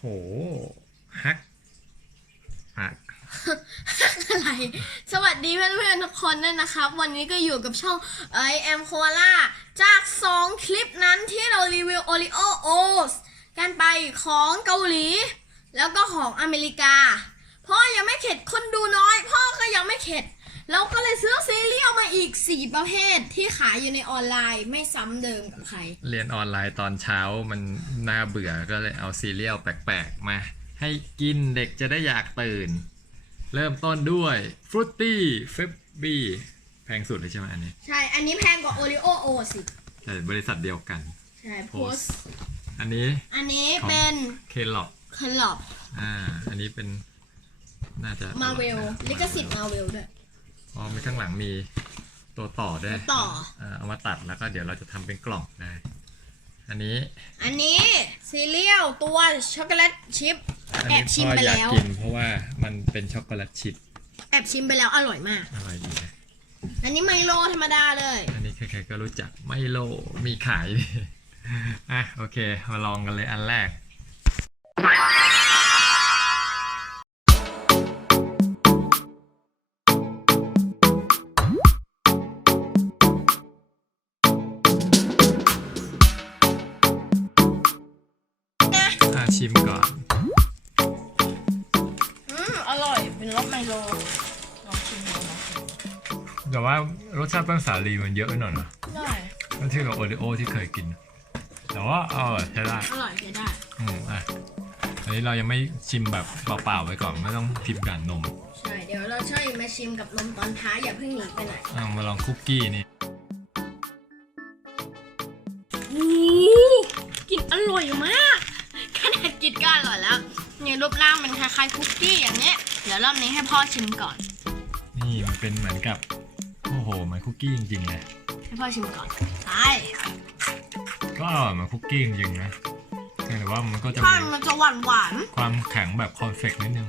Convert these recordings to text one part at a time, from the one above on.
โหฮักฮักอะไร สวัสดีเพื่อนๆทุกคนด้วยนะครับ วันนี้ก็อยู่กับช่อง I am Koala จาก 2 คลิปนั้นที่เรารีวิว Oreo O's กันไปของเกาหลี แล้วก็ของอเมริกา พ่อยังไม่เข็ดคนดูน้อย พ่อก็ยังไม่เข็ด เราก็เลยซื้อซีเรียลมาอีก 4 ประเภทที่ขายอยู่ในออนไลน์ไม่ซ้ำเดิมกับใคร เรียนออนไลน์ตอนเช้ามันน่าเบื่อก็เลยเอาซีเรียลแปลกๆมา ให้กินเด็กจะได้อยากตื่น เริ่มต้นด้วยฟรุตตี้เฟบบี้แพงสุดเลยใช่ไหมอันนี้ ใช่ อันนี้แพงกว่า Oreo O's อีกแต่บริษัทเดียวกัน ใช่โพโพสสอันนี้อันนี้ของเป็นเคลล็อกคลอบอ่าอันนี้เป็นน่าจะมาเวลอร่อยนะลิขสิทธิ์มาเวลด้วย อ๋อมีข้างหลังมีตัวต่อด้วยตัวต่อเเอามาตัดแล้วก็เดี๋ยวเราจะทำเป็นกล่องได้ อันนี้อันนี้ซีเรียลตัวช็อกโกแลตชิพ อันแอนี้บชิมพ่อไปอยากแล้ว กินเพราะว่ามันเป็นช็อกโกแลตชิพแอบชิมไปแล้วอร่อยมาก อร่อยดีนะอันนี้ไมโลธรรมดาเลย อันนี้ใครๆก็รู้จักไมโลมีขายอะโอเคมาลองกันเลยอันแรก ชิมก่อน อืมอร่อย เป็นรสไมโล ลองชิมดูนะแต่ว่ารสชาติแป้งสาลีมันเยอะไปหน่อยนะได้ถ้าเทียบกับโอเดโอที่เคยกิน แต่ว่าเออใช้ได้ อร่อยใช้ได้ อืมอะอันนี้เรายังไม่ชิมแบบเปล่าๆไว้ก่อนไม่ต้องทิมกันนมใช่ เดี๋ยวเราช่วยมาชิมกับนมตอนท้ายอย่าเพิ่งหนีไปไหนอะมาลองคุกกี้นี่โอ้กลิ่นอร่อยมาก ขนาดกินก็อร่อยแล้วเนี่ยรูปร่างมันคล้ายๆคุกกี้อย่างเนี้ยเดี๋ยวรอบนี้ให้พ่อชิมก่อน นี่มันเป็นเหมือนกับ โอ้โหเหมือนคุกกี้จริงๆเลยให้พ่อชิมก่อนใช่ก็อร่อยเหมือนคุกกี้จริงๆนะแต่ว่ามันก็จะใช่มีมันจะหวานหวานความแข็งแบบคอนเฟกนิดนึง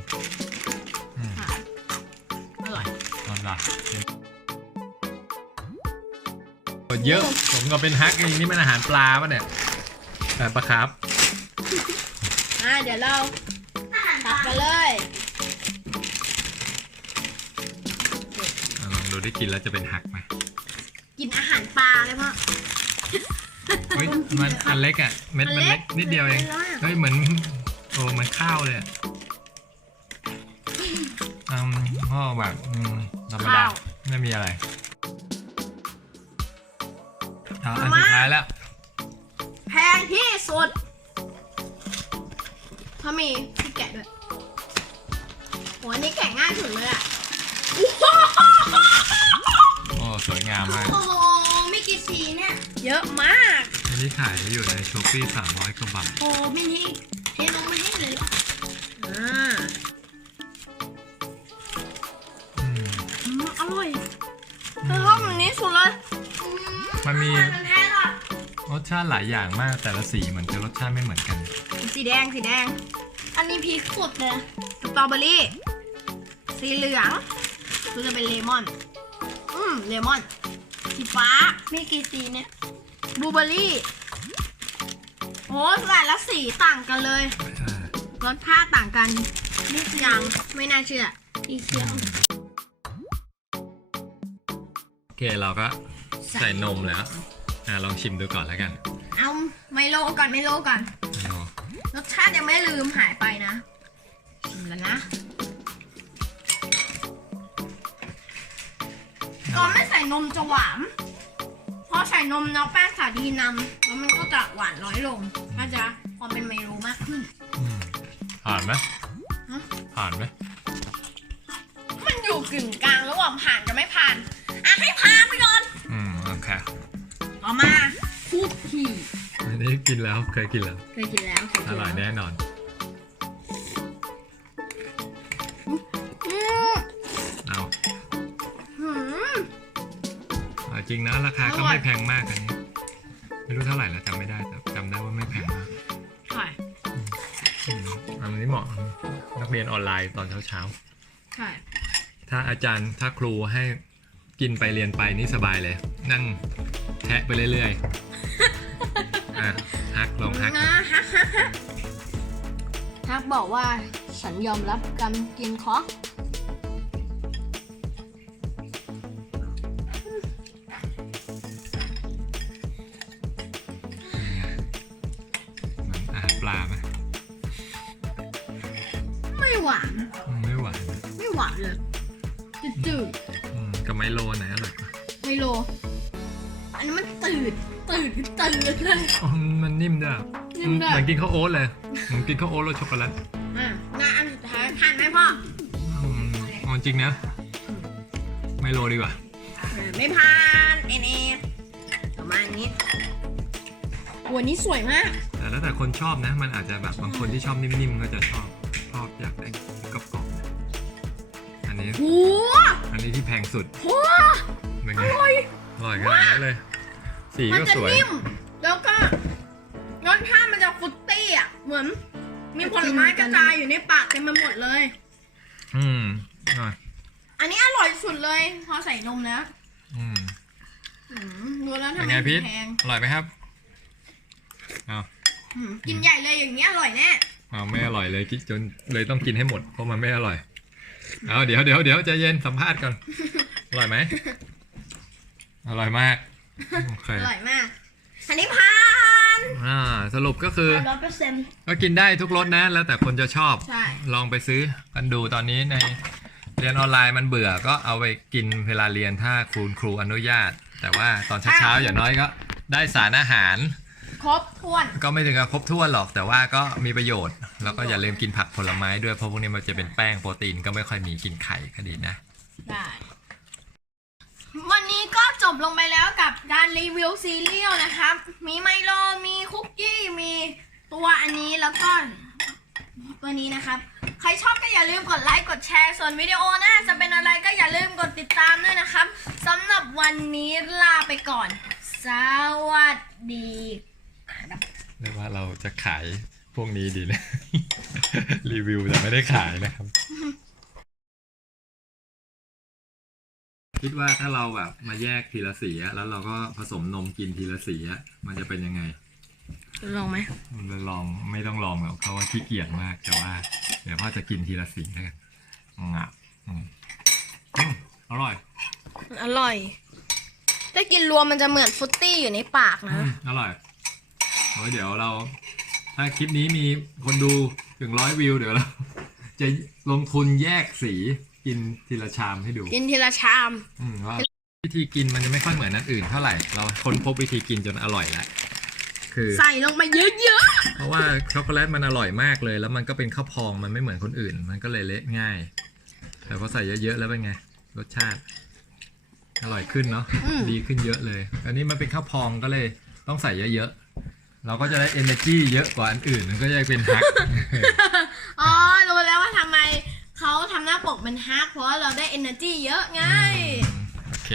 อืมๆค่ะอร่อยเอร่อยเยอะ ผมก็เป็นฮักเองนี่มันอาหารปลาปะเนี่ยแต่ปลาครับ อ่าเดี๋ยวเราตักไปเลยอะลองดูได้กินแล้วจะเป็นฮักไหมกินอาหารปลาเลยพ่อ เฮ้ยมันอันเล็กอะ เม็ดมันเล็กนิดเดียวเองเฮ้ยเหมือนโอ้เหมือนข้าวเลยอะอืมพ่อแบบอืมธรรมดาไม่มีอะไรเอาอันสุดท้ายแล้ว แพงที่สุด พ่อมีที่แกะด้วยโหอันนี้แกะง่ายสุดเลยอะโอ้สวยงามมาก โอ้โหไม่กี่สีเนี่ย เยอะมาก อันนี้ขายอยู่ในช้อปปี้สามร้อยกว่าบาทโอ้ไม่ที่เทลงมาให้เลยอ่าอืมอืมอร่อยเออชอบแบบนี้สุดเลย มันมีมันแท้หรอ รสชาติหลายอย่างมากแต่ละสีเหมือนจะรสชาติไม่เหมือนกัน สีแดงสีแดง อันนี้พีคสุดเลยสตรอเบอรี่ สีเหลืองคือจะเป็นเลมอน อืมเลมอน สีฟ้า มีกี่สีเนี่ยบลูเบอร์รี่โอ้แต่ละสีต่างกันเลย รสชาติต่างกันนิดยังไม่น่าเชื่อสีเขียว โอเคเราก็ใส่นมแล้ว อะลองชิมดูก่อนแล้วกันเอาไมโลก่อนไมโลก่อนเอารสชาติยังไม่ลืมหายไปนะชิมแล้วนะก่อนไม่ใส่นมจะหวานพอใส่นมแล้วแป้งสาลีนำแล้วมันก็จะหวานน้อยลงก็จะความเป็นไมโลมากขึ้น อืมผ่านไหมฮะ ผ่านไหมมันอยู่กึ่งกลางระหว่างผ่านกับไม่ผ่าน กินแล้วเคยกินแล้ว เคยกินแล้วเคยอกินร่อยแล้วแน่นอน อืมเอาหืม เอาจริงนะราคาก็อร่อย ไม่แพงมากอันนี้ ไม่รู้เท่าไหร่แล้วจำไม่ได้แต่จำได้ว่าไม่แพงมากใช่อืมอันนี้เหมาะนักเรียนออนไลน์ตอนเช้าใช่ๆถ้าอาจารย์ถ้าครูให้กินไปเรียนไปนี่สบายเลย นั่งแทะไปเรื่อยๆ อะฮักลองฮัก นะฮะฮะฮะทฮักบอกว่าฉันยอมรับการกินคอกมันอาหารปลาไหมไม่หวาน อืมไม่หวานนะไม่หวานเลยจืดอืมกับไมโลไหนอร่อยกว่าๆไมโล อันนี้มันตืด ตืดตืดเลย อ๋อมันนิ่มด้วยนิ่มด้วย เหมือนกินข้าวโอ๊ตเลยเหมือนกินข้าวโอ๊ตรสช็อกโกแลตอะงานอันสุดท้ายทานไหมพ่ออืมเอาจริงนะ ไมโลดีกว่าอะไม่ผ่านเอ็นเอประมาณนี้วันนี้สวยมาก แต่แล้วแต่คนชอบนะ มันอาจจะแบบบางคนที่ชอบนิ่มๆก็จะชอบชอบอยากได้กรอบๆอันนี้ โหอันนี้ที่แพงสุด โห เป็นอไงร่อยอร่อยขนาดนั้นเลย สีมันก็จะสวย นิ่ม แล้วก็รสชาติมันจะฟรุตตี้อะ เหมือน มีผลไม้กระจายอยู่ในปากเต็มไปหมดเลย อืมอะอันนี้อร่อยสุดเลยพอใส่นมแล้วอืมอืมดูแล้วเป็นทำไมไงพีทแพงอร่อยไหมครับเอาอืมกินใหญ่เลยอย่างเงี้ยอร่อยแน่เอาไม่อร่อยเลยกินจนเลยต้องกินให้หมดเพราะมันไม่อร่อยเอาเดี๋ยวเดี๋ยวเดี๋ยวใจเย็นสัมภาษณ์ก่อนอร่อยไหมอร่อยมาก โอเค อร่อยมาก อันนี้ผ่านอ่า สรุปก็คือ ร้อยเปอร์เซ็นต์ ก็กินได้ทุกรสนะ แล้วแต่คนจะชอบ ใช่ ลองไปซื้อกันดูตอนนี้ในเรียนออนไลน์มันเบื่อก็เอาไปกินเวลาเรียนถ้าคุณครูอนุญาต แต่ว่าตอนเช้าๆอย่างน้อยก็ได้สารอาหาร ครบถ้วน ก็ไม่ถึงกับครบถ้วนหรอกแต่ว่าก็มีประโยชน์ แล้วก็อย่าลืมกินผักผลไม้ด้วยเพราะพวกนี้มันจะเป็นแป้งโปรตีนก็ไม่ค่อยมีกินไข่ก็ดีนะ ได้วันนี้ก็จ บลงไปแล้วกับการรีวิวซีเรียลนะครับ มีไมโล มีคุกกี้ มีตัวอันนี้แล้วก็ตัวนี้นะครับ ใครชอบก็อย่าลืมกดไลค์ กดแชร์ ส่วนวิดีโอหน้าจะเป็นอะไรก็อย่าลืมกดติดตามด้วยนะครับสำหรับวันนี้ลาไปก่อน สวัสดีครับเรียกว่าเราจะขายพวกนี้ดีนะ รีวิวแต่ไม่ได้ขายนะครับ คิดว่าถ้าเราแบบมาแยกทีละสีอะแล้วเราก็ผสมนมกินทีละสีอะมันจะเป็นยังไง ลองไหมมันลองไม่ต้องลองหรอกเพราะว่าขี้เกียจมากแต่ว่า เดี๋ยวพ่อจะกินทีละสีแล้วกันงับอืมอืมอร่อยอร่อย ถ้ากินรวมมันจะเหมือนฟรุตตี้อยู่ในปากอืนะมอร่อยโอ้ยเดี๋ยวเรา ถ้าคลิปนี้มีคนดูถึงร้อยวิวเดี๋ยวเรา จะลงทุนแยกสี กินทีละชามให้ดูกินทีละชาม อืมว่าวิธีกินมันจะไม่ค่อยเหมือนอันอื่นเท่าไหร่เราค้นพบวิธีกินจนอร่อยแล้วคือ ใส่ลงไปเยอะเพราะว่าช็อกโกแลตมันอร่อยมากเลย แล้วมันก็เป็นข้าวพองมันไม่เหมือนคนอื่น มันก็เลยเละง่าย แต่พอใส่เยอะๆแล้วเป็นไง รสชาติ อร่อยขึ้นเนาะดีขึ้นเยอะเลย อันนี้มันเป็นข้าวพองก็เลยต้องใส่เยอะๆเราก็จะได้ energy เยอะกว่าอันอื่นมันก็จะเป็นฮัก ๆ อ๋อรู้แล้วว่าทำไมันฮักเพราะเราได้ energy เยอะไง โอเค